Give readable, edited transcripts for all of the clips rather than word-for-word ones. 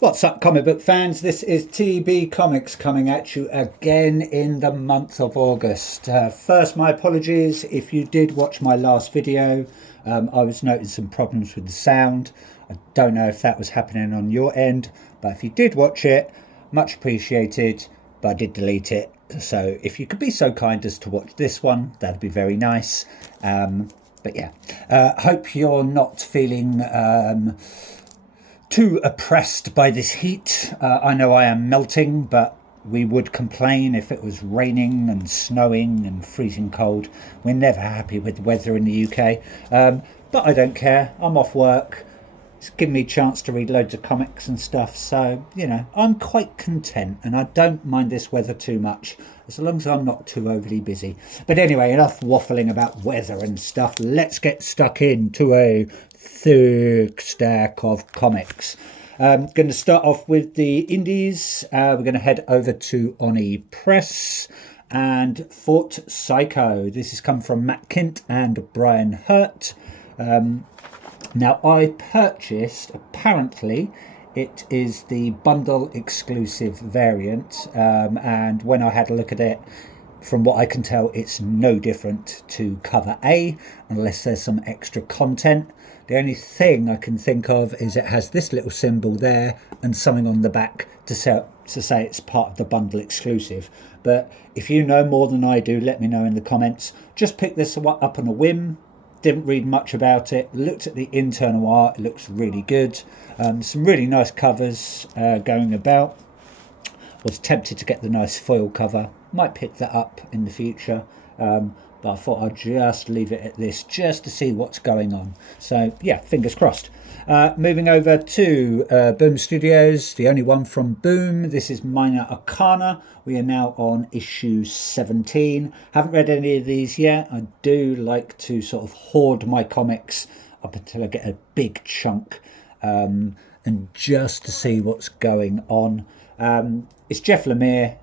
What's up, comic book fans? This is TB Comics coming at you again in the month of August. First, my apologies if you did watch my last video. I was noticing some problems with the sound. I don't know if that was happening on your end, but if you did watch it, much appreciated, but I did delete it. So if you could be so kind as to watch this one, that'd be very nice. But yeah, hope you're not feeling too oppressed by this heat. I know I am melting, but we would complain if it was raining and snowing and freezing cold. We're never happy with the weather in the UK. But I don't care. I'm off work. It's given me a chance to read loads of comics and stuff. So, you know, I'm quite content and I don't mind this weather too much, as long as I'm not too overly busy. But anyway, enough waffling about weather and stuff. Let's get stuck into a thick stack of comics. Going to start off with the indies. We're going to head over to Oni Press and Fort Psycho. This has come from Matt Kint and Brian Hurt. Now, I purchased, apparently, it is the bundle exclusive variant, and when I had a look at it, from what I can tell, it's no different to cover A, unless there's some extra content. The only thing I can think of is it has this little symbol there and something on the back to say it's part of the bundle exclusive. But if you know more than I do, let me know in the comments. Just pick this up on a whim. Didn't read much about it. Looked at the internal art. It looks really good. Some really nice covers going about. Was tempted to get the nice foil cover. Might pick that up in the future. But I thought I'd just leave it at this just to see what's going on. So yeah, fingers crossed. Moving over to Boom Studios, the only one from Boom. This is Minor Arcana. We are now on issue 17. Haven't read any of these yet. I do like to sort of hoard my comics up until I get a big chunk, and just to see what's going on. It's Jeff Lemire.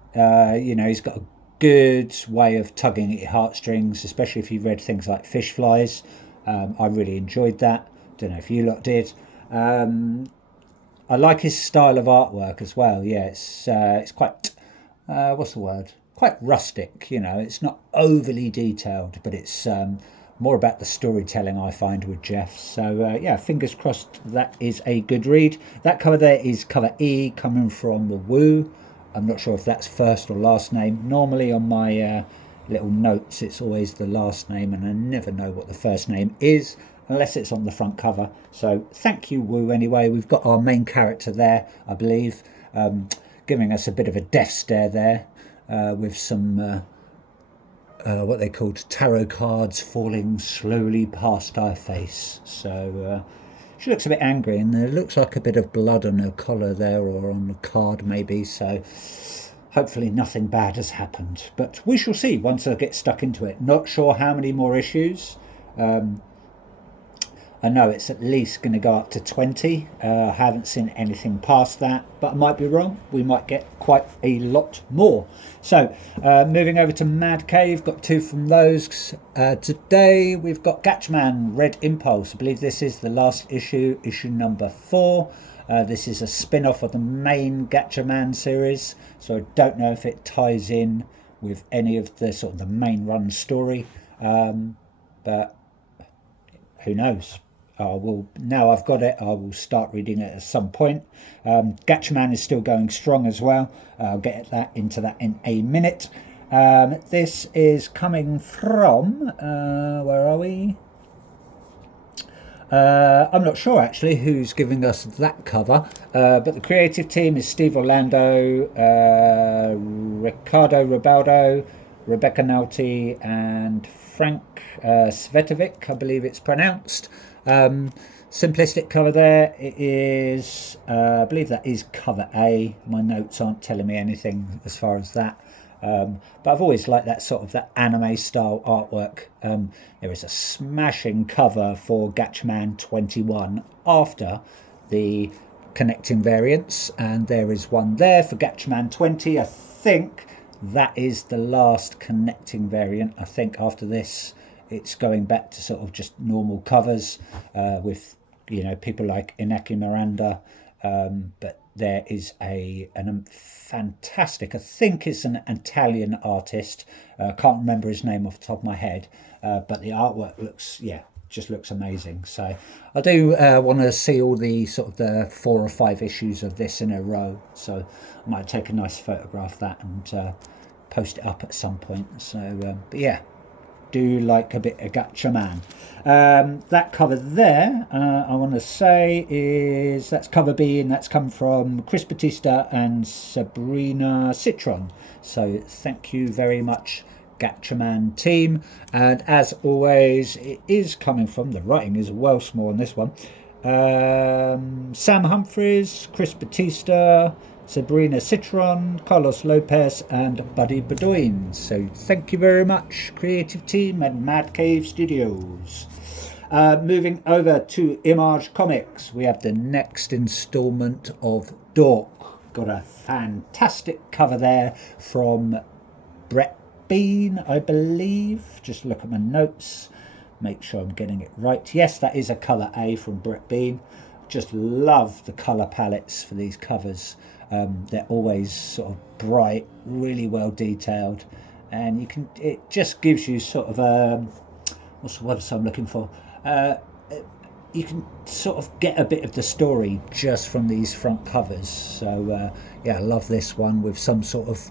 You know, he's got a good way of tugging at your heartstrings, especially if you've read things like Fish Flies. I really enjoyed that. Don't know if you lot did. I like his style of artwork as well. Yeah, it's quite what's the word? Quite rustic. You know, it's not overly detailed, but it's more about the storytelling I find with Jeff. So yeah, fingers crossed that is a good read. That cover there is cover E, coming from the Woo. I'm not sure if that's first or last name. Normally on my little notes it's always the last name, and I never know what the first name is unless it's on the front cover. So thank you, Woo. Anyway, we've got our main character there, I believe, giving us a bit of a death stare there, with some what they called tarot cards falling slowly past her face. So she looks a bit angry, and there looks like a bit of blood on her collar there, or on the card maybe. So hopefully nothing bad has happened, but we shall see once I get stuck into it. Not sure how many more issues. I know it's at least going to go up to 20. I haven't seen anything past that, but I might be wrong. We might get quite a lot more. So moving over to Mad Cave, got two from those. Today we've got Gatchman Red Impulse. I believe this is the last issue, issue number 4. This is a spin-off of the main Gatchaman series, so I don't know if it ties in with any of the sort of the main run story, but who knows. Now I've got it, I will start reading it at some point. Gatchaman is still going strong as well. I'll get into that in a minute. This is coming from where are we? I'm not sure actually who's giving us that cover, but the creative team is Steve Orlando, Ricardo Ribaldo, Rebecca Naughty, and Frank Svetovic, I believe it's pronounced. Simplistic cover there. It is, I believe that is cover A. My notes aren't telling me anything as far as that. But I've always liked that sort of that anime style artwork. There is a smashing cover for Gatchman 21 after the connecting variants, and there is one there for Gatchman 20. I think that is the last connecting variant. I think after this it's going back to sort of just normal covers, with, you know, people like Inaki Miranda But there is an fantastic, I think it's an Italian artist. Can't remember his name off the top of my head, but the artwork looks, yeah, just looks amazing. So I do want to see all the sort of the 4 or 5 issues of this in a row. So I might take a nice photograph of that and post it up at some point. So, but yeah, do like a bit of Gatchaman. That cover there, I want to say, is that's cover B, and that's come from Chris Batista and Sabrina Citron. So thank you very much, Gatchaman team. And as always, it is coming from, the writing is well small on this one, Sam Humphries, Chris Batista, Sabrina Citron, Carlos Lopez, and Buddy Bedoin. So thank you very much, creative team at Mad Cave Studios. Moving over to Image Comics, we have the next installment of Dork. Got a fantastic cover there from Brett Bean, I believe. Just look at my notes, make sure I'm getting it right. Yes, that is a colour A from Brett Bean. Just love the colour palettes for these covers. They're always sort of bright, really well detailed, and it just gives you sort of what's the word I'm looking for? You can sort of get a bit of the story just from these front covers. So yeah, I love this one with some sort of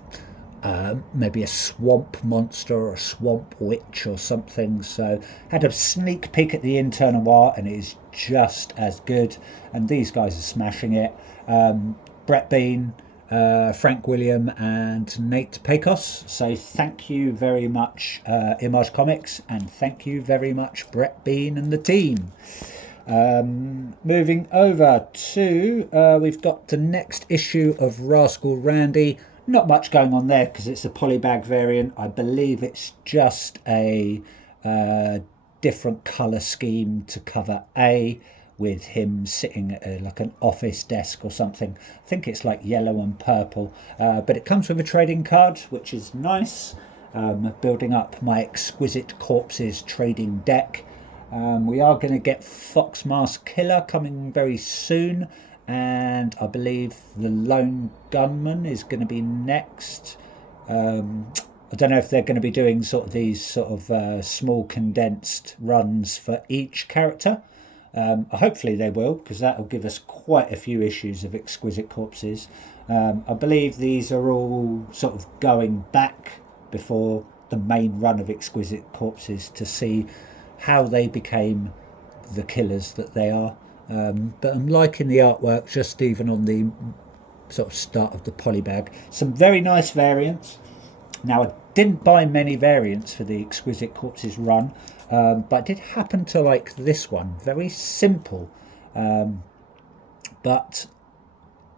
maybe a swamp monster or a swamp witch or something. So had a sneak peek at the internal art, and it is just as good, and these guys are smashing it. Brett Bean, Frank William, and Nate Pecos. So thank you very much, Image Comics, and thank you very much, Brett Bean and the team. Moving over to, we've got the next issue of Rascal Randy. Not much going on there because it's a polybag variant. I believe it's just a different colour scheme to cover A, with him sitting at like an office desk or something. I think it's like yellow and purple, but it comes with a trading card, which is nice. Building up my Exquisite Corpses trading deck. We are going to get Foxmask Killer coming very soon, and I believe the Lone Gunman is going to be next. I don't know if they're going to be doing sort of these sort of small condensed runs for each character. Hopefully they will, because that will give us quite a few issues of Exquisite Corpses. I believe these are all sort of going back before the main run of Exquisite Corpses to see how they became the killers that they are. But I'm liking the artwork just even on the sort of start of the polybag. Some very nice variants. Now, I didn't buy many variants for the Exquisite Corpses run, but I did happen to like this one. Very simple, but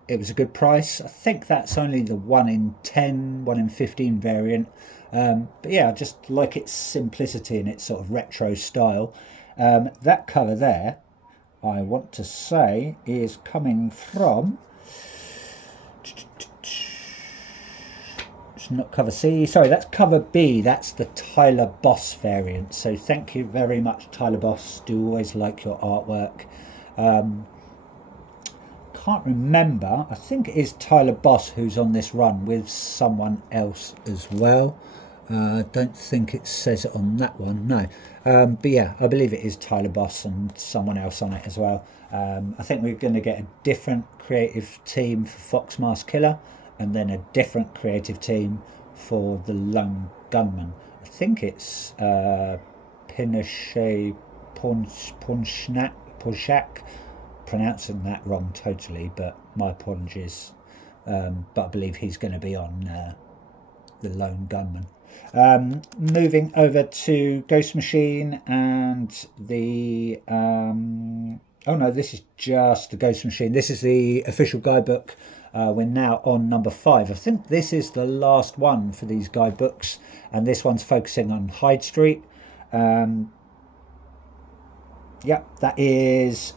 it was a good price. I think that's only the 1 in 10, 1 in 15 variant. But yeah, I just like its simplicity and its sort of retro style. That cover there, I want to say, is coming from... It's not cover C, sorry, that's cover B. That's the Tyler Boss variant. So thank you very much, Tyler Boss. Do always like your artwork. Can't remember. I think it is Tyler Boss who's on this run with someone else as well. Don't think it says it on that one, no. But yeah, I believe it is Tyler Boss and someone else on it as well. I think we're going to get a different creative team for Foxmask Killer, and then a different creative team for the Lone Gunman. I think it's Pinochet Ponchak, pronouncing that wrong totally, but my apologies. But I believe he's going to be on the Lone Gunman. Moving over to Ghost Machine and the... oh no, this is just the Ghost Machine. This is the official guidebook. We're now on number 5. I think this is the last one for these guidebooks, and this one's focusing on Hyde Street. Yeah, that is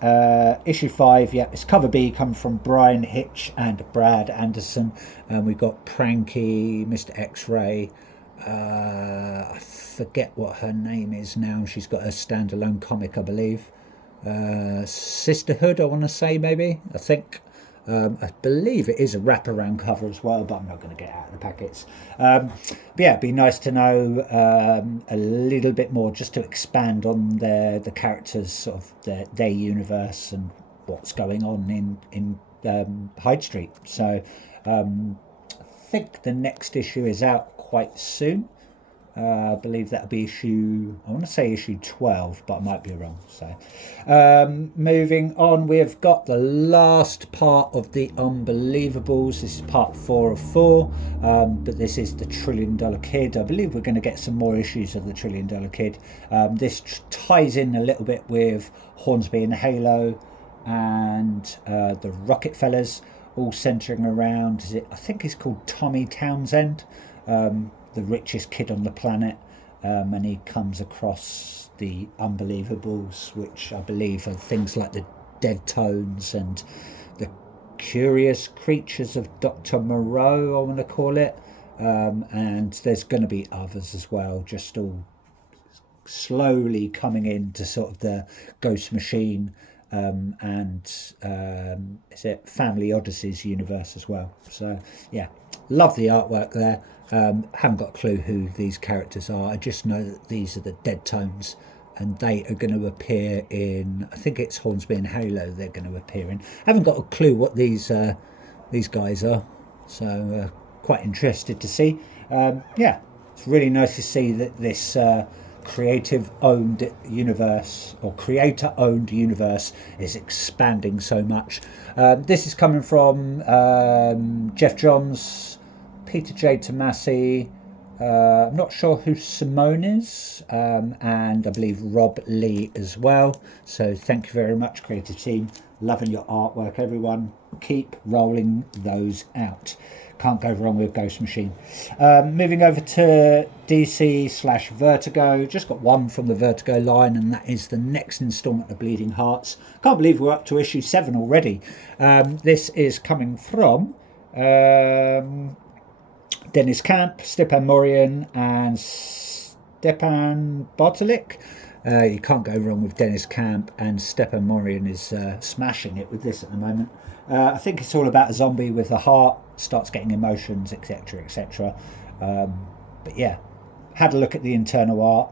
issue 5. Yeah, it's cover B, coming from Brian Hitch and Brad Anderson. We've got Pranky, Mr. X-Ray. I forget what her name is now. She's got a standalone comic, I believe. Sisterhood, I want to say, maybe. I think. I believe it is a wraparound cover as well, but I'm not going to get out of the packets. But yeah, it'd be nice to know a little bit more, just to expand on the characters, sort of their universe and what's going on in Hyde Street. So I think the next issue is out quite soon. I believe that'll be I want to say issue 12, but I might be wrong. So, moving on, we've got the last part of the Unbelievables. This is part 4 of 4, but this is the $1 Trillion Kid. I believe we're going to get some more issues of the $1 Trillion Kid. This ties in a little bit with Hornsby and Halo and the Rocket Fellas, all centering around, I think he's called Tommy Townsend. The richest kid on the planet, and he comes across the Unbelievables, which I believe are things like the Dead Tones and the Curious Creatures of Dr. Moreau, I want to call it, and there's going to be others as well, just all slowly coming into sort of the Ghost Machine and is it Family Odysseys universe as well. So yeah, love the artwork there. Haven't got a clue who these characters are. I just know that these are the Dead Tones, and they are going to appear in, I think it's Hornsby and Halo they're going to appear in. Haven't got a clue what these guys are, so quite interested to see. Yeah, it's really nice to see that this creative owned universe, or creator owned universe, is expanding so much. This is coming from Jeff Johns, Peter J. Tomasi, I'm not sure who Simone is, and I believe Rob Lee as well. So thank you very much, creative team. Loving your artwork, everyone. Keep rolling those out. Can't go wrong with Ghost Machine. Moving over to DC/Vertigo. Just got one from the Vertigo line, and that is the next instalment of Bleeding Hearts. Can't believe we're up to issue 7 already. This is coming from Dennis Camp, Stepan Morian, and Stepan Bartolik. You can't go wrong with Dennis Camp, and Stepan Morian is smashing it with this at the moment. I think it's all about a zombie with a heart, starts getting emotions, etc., etc. But yeah, had a look at the internal art.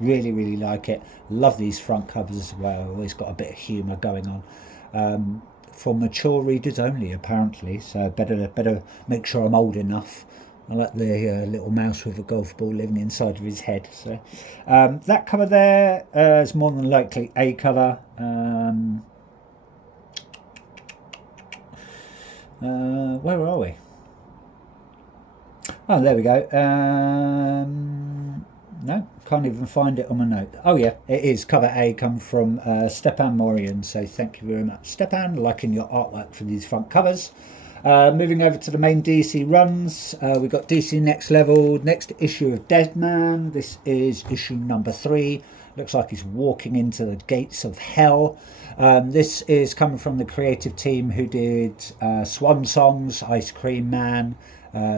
Really, really like it. Love these front covers as well. Always got a bit of humour going on. For mature readers only, apparently. So better make sure I'm old enough. I like the little mouse with a golf ball living inside of his head. So that cover there is more than likely a cover. Where are we? Oh, there we go. No, can't even find it on my note. Oh yeah, it is cover A, come from Stepan Morian. So thank you very much, Stepan, liking your artwork for these front covers. Moving over to the main DC runs, we've got DC Next Level, next issue of Deadman. This is issue number 3. Looks like he's walking into the gates of hell. This is coming from the creative team who did Swan Songs, Ice Cream Man,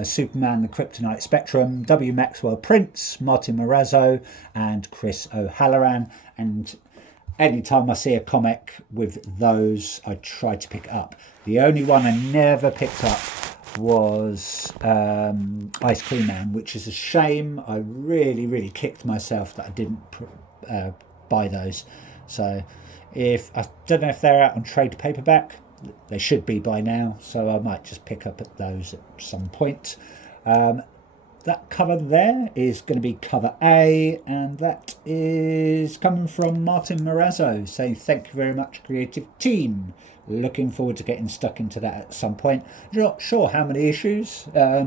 Superman, the Kryptonite Spectrum, W. Maxwell Prince, Martin Morazzo, and Chris O'Halloran. And anytime I see a comic with those, I try to pick up. The only one I never picked up was Ice Cream Man, which is a shame. I really kicked myself that I didn't buy those. So I don't know if they're out on trade paperback. They should be by now, so I might just pick up at those at some point. That cover there is going to be cover A, and that is coming from Martin Morazzo, saying thank you very much, creative team. Looking forward to getting stuck into that at some point. Not sure how many issues. I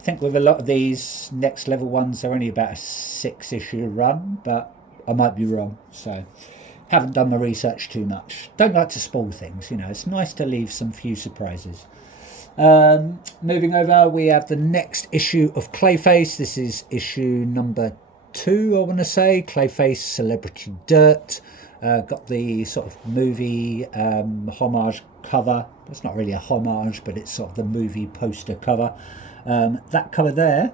think with a lot of these next level ones, they're only about a 6-issue run, but I might be wrong. So haven't done my research too much. Don't like to spoil things, you know. It's nice to leave some few surprises. Moving over, we have the next issue of Clayface. This is issue number 2, I want to say. Clayface Celebrity Dirt. Got the sort of movie homage cover. It's not really a homage, but it's sort of the movie poster cover. That cover there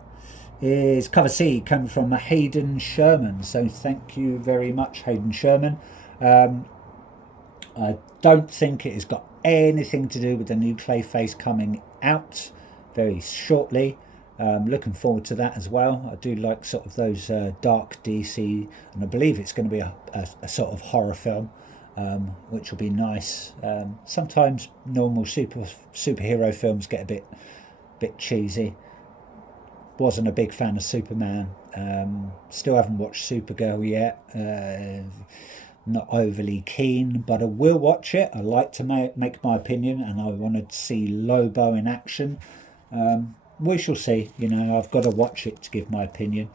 is cover C, coming from Hayden Sherman. So thank you very much, Hayden Sherman. I don't think it has got anything to do with the new Clayface coming out very shortly. Looking forward to that as well. I do like sort of those dark DC, and I believe it's going to be a sort of horror film, which will be nice. Sometimes normal superhero films get a bit cheesy. Wasn't a big fan of Superman. Still haven't watched Supergirl yet. Not overly keen, but I will watch it. I like to make my opinion, and I want to see Lobo in action. We shall see. You know, I've got to watch it to give my opinion.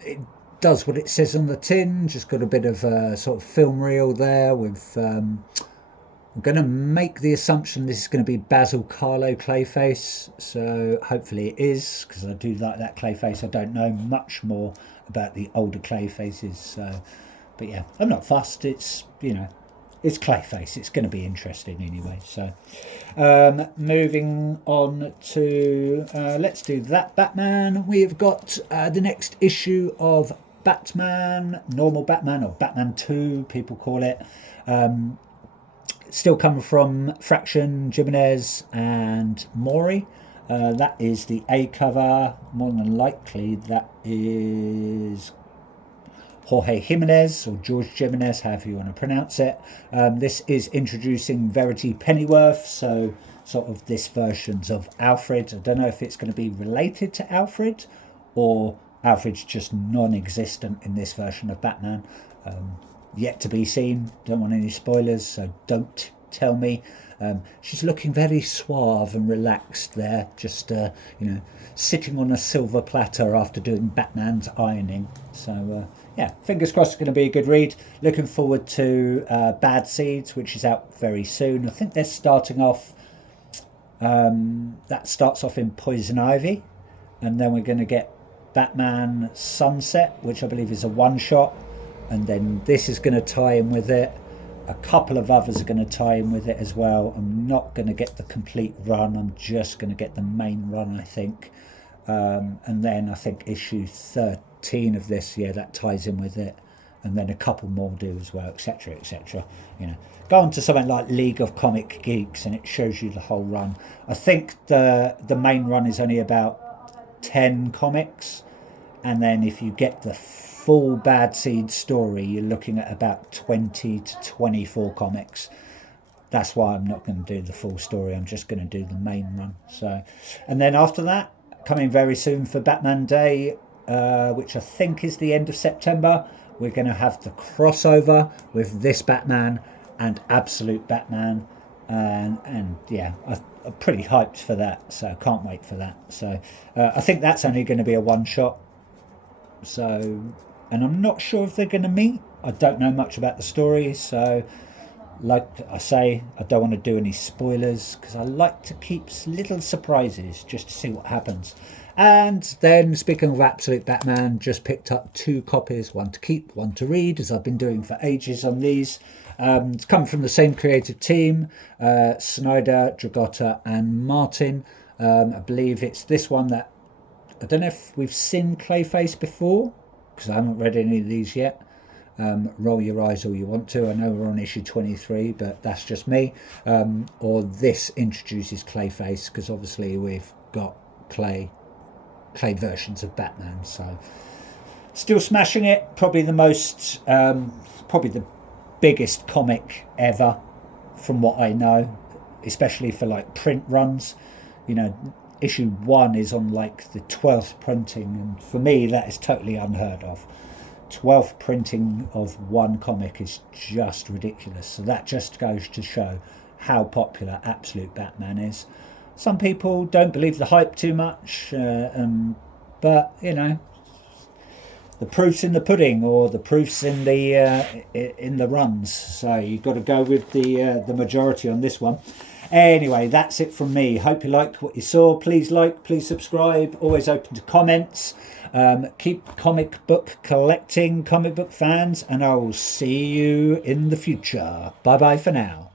It does what it says on the tin. Just got a bit of a sort of film reel there with. I'm going to make the assumption this is going to be Basil Carlo Clayface, so hopefully it is, because I do like that Clayface. I don't know much more about the older Clayfaces, so, but yeah, I'm not fussed. It's, you know, it's Clayface. It's going to be interesting anyway. So, moving on to let's do that Batman. We've got the next issue of Batman, normal Batman, or Batman 2, people call it. Still coming from Fraction, Jimenez and Mori. That is the A cover. More than likely that is Jorge Jimenez or George Jimenez, however you want to pronounce it. This is introducing Verity Pennyworth, so sort of this versions of Alfred. I don't know if it's going to be related to Alfred or Alfred's just non-existent in this version of Batman. Yet to be seen. Don't want any spoilers, so don't tell me. She's looking very suave and relaxed there, just you know, sitting on a silver platter after doing Batman's ironing. So yeah, fingers crossed it's going to be a good read. Looking forward to Bad Seeds, which is out very soon. I think they're starting off. That starts off in Poison Ivy, and then we're going to get Batman Sunset, which I believe is a one-shot. And then this is going to tie in with it. A couple of others are going to tie in with it as well. I'm not going to get the complete run. I'm just going to get the main run, I think. And then I think issue 13 of this, yeah, that ties in with it. And then a couple more do as well, etc., etc. You know, go on to something like League of Comic Geeks, and it shows you the whole run. I think the main run is only about 10 comics, and then if you get the full Bad Seed story, you're looking at about 20 to 24 comics. That's why I'm not going to do the full story. I'm just going to do the main run. So, and then after that, coming very soon for Batman Day, which I think is the end of September, we're going to have the crossover with this Batman and Absolute Batman, and yeah, I'm pretty hyped for that. So can't wait for that. So I think that's only going to be a one shot. So, and I'm not sure if they're going to meet. I don't know much about the story, so like I say, I don't want to do any spoilers because I like to keep little surprises just to see what happens. And then, speaking of Absolute Batman, just picked up 2 copies, one to keep, one to read, as I've been doing for ages on these. It's come from the same creative team, Snyder, Dragotta and Martin. I believe it's this one that, I don't know if we've seen Clayface before, because I haven't read any of these yet. Roll your eyes all you want to. I know we're on issue 23, but that's just me. Or this introduces Clayface, because obviously we've got clay versions of Batman. So still smashing it. Probably the most, probably the biggest comic ever, from what I know, especially for like print runs. You know, issue 1 is on like the 12th printing, and for me that is totally unheard of. 12th printing of one comic is just ridiculous. So that just goes to show how popular Absolute Batman is. Some people don't believe the hype too much, but you know, the proof's in the pudding, or the proof's in the runs. So you've got to go with the majority on this one. Anyway, that's it from me. Hope you liked what you saw. Please like, please subscribe. Always open to comments. Keep comic book collecting, comic book fans, and I will see you in the future. Bye bye for now.